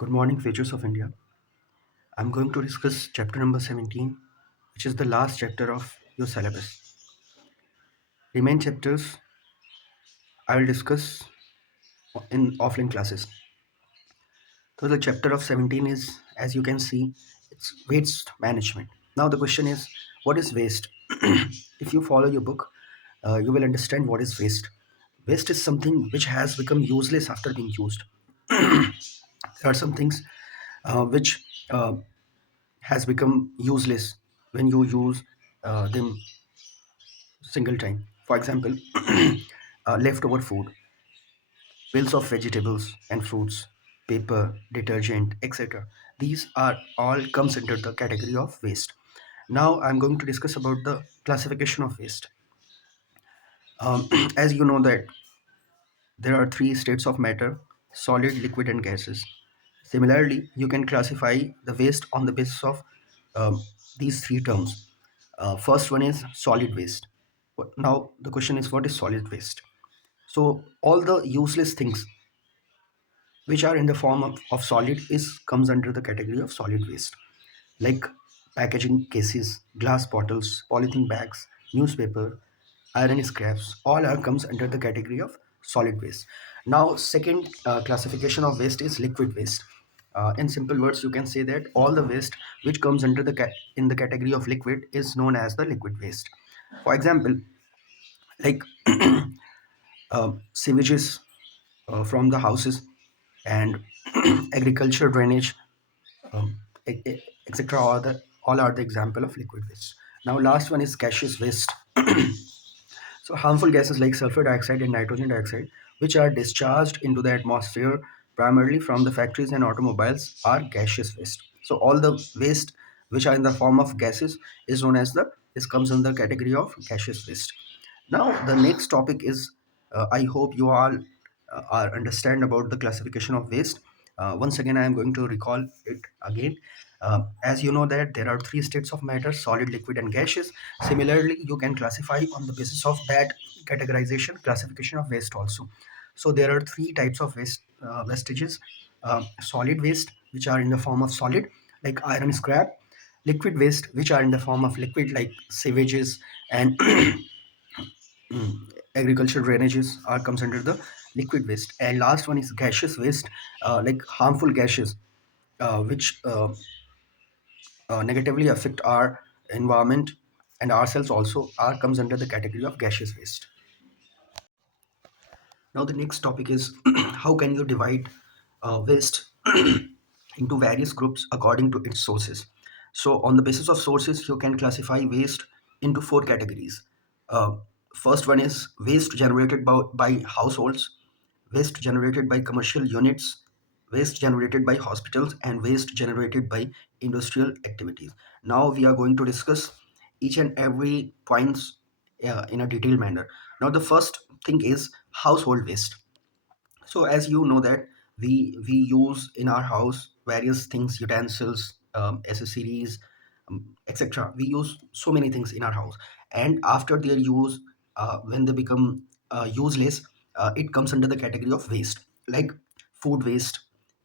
Good morning, Features of India. I'm going to discuss chapter number 17, which is the last chapter of your syllabus. Remain chapters I will discuss in offline classes. So the chapter of 17 is, as you can see, it's waste management. Now the question is, what is waste? If you follow your book, you will understand what is waste. Waste is something which has become useless after being used. There are some things which has become useless when you use them single time. For example, leftover food, bills of vegetables and fruits, paper, detergent, etc. These are all comes under the category of waste. Now I'm going to discuss about the classification of waste. As you know that there are three states of matter: solid, liquid, and gases. Similarly, you can classify the waste on the basis of um, these three terms. First one is solid waste. Now the question is, what is solid waste? So all the useless things which are in the form of solid is comes under the category of solid waste, like packaging cases, glass bottles, polythene bags, newspaper, iron scraps, all are comes under the category of solid waste. Now second classification of waste is liquid waste. In simple words, you can say that all the waste which comes under the in the category of liquid is known as the liquid waste. For example, like sewages from the houses and agriculture drainage, um, etc. All are the example of liquid waste. Now last one is gaseous waste. So harmful gases like sulfur dioxide and nitrogen dioxide, which are discharged into the atmosphere primarily from the factories and automobiles, are gaseous waste. So all the waste which are in the form of gases is known as the this comes under the category of gaseous waste. Now the next topic is, I hope you all are understand about the classification of waste. Once again, I am going to recall it again. As you know that there are three states of matter: solid, liquid, and gaseous. Similarly, you can classify on the basis of that categorization classification of waste also. So there are three types of wastages: solid waste, which are in the form of solid, like iron scrap; liquid waste, which are in the form of liquid, like sewages and agricultural drainages are comes under the liquid waste. And last one is gaseous waste, like harmful gases which negatively affect our environment and ourselves also are comes under the category of gaseous waste. Now the next topic is how can you divide waste into various groups according to its sources. So on the basis of sources, you can classify waste into four categories. Uh, First one is waste generated by households, waste generated by commercial units, waste generated by hospitals, and waste generated by industrial activities. Now we are going to discuss each and every points in a detailed manner. Now the first thing is household waste. So as you know that we use in our house various things, utensils, accessories, etc. We use so many things in our house, and after their use, when they become useless, it comes under the category of waste, like food waste.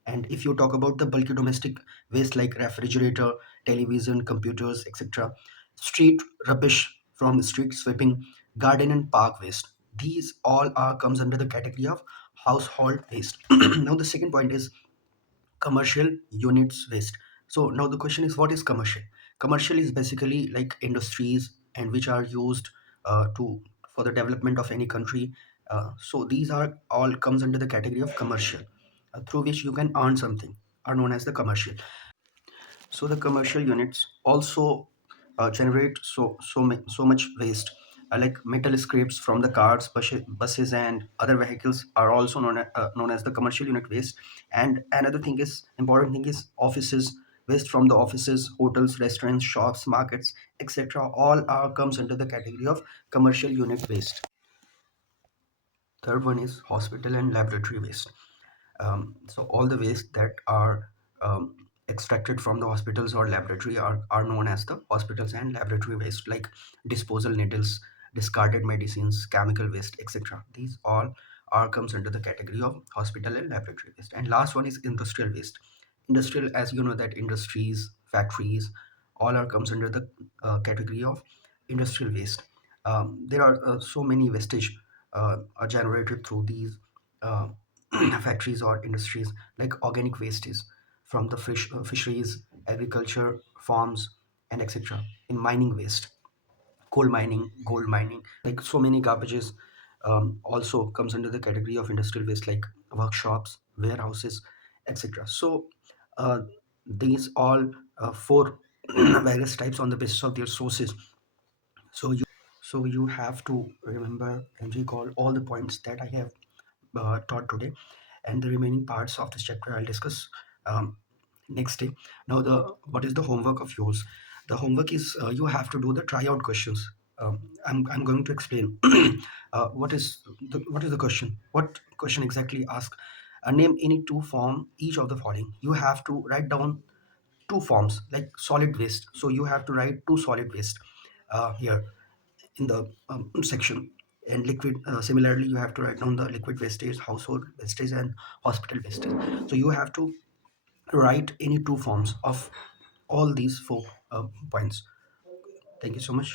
And if you talk about the bulky domestic waste like refrigerator, television, computers, etc., street rubbish from street sweeping, garden and park waste, these all are comes under the category of household waste. Now the second point is commercial units waste. So now the question is, what is commercial? Commercial is basically like industries and which are used to for the development of any country. So these are all comes under the category of commercial, through which you can earn something, are known as the commercial. So the commercial units also generate so much waste, like metal scraps from the cars, buses, and other vehicles are also known as the commercial unit waste. And another thing is important thing is offices waste from the offices, hotels, restaurants, shops, markets, etc. All are comes under the category of commercial unit waste. Third one is hospital and laboratory waste. So all the waste that are extracted from the hospitals or laboratory are known as the hospitals and laboratory waste, like disposal needles, discarded medicines, chemical waste, etc. These all are comes under the category of hospital and laboratory waste. And last one is industrial waste. Industrial, as you know, that industries, factories, all are comes under the category of industrial waste. There are so many wastage are generated through these uh, factories or industries, like organic wastes from the fisheries, agriculture, farms, and etc. In mining waste, coal mining, gold mining, like so many garbages also comes under the category of industrial waste, like workshops, warehouses, etc. So uh, these all four various types on the basis of their sources. So you have to remember and recall all the points that I have taught today, and the remaining parts of this chapter I'll discuss next day. Now, the what is the homework of yours? The homework is you have to do the tryout questions. I'm going to explain what is the question. What question exactly ask? Name any two form each of the following. You have to write down two forms like solid waste. So you have to write two solid waste here in the section, and liquid similarly you have to write down the liquid wastage, household wastage, and hospital wastage. So you have to write any two forms of all these four points. Thank you so much.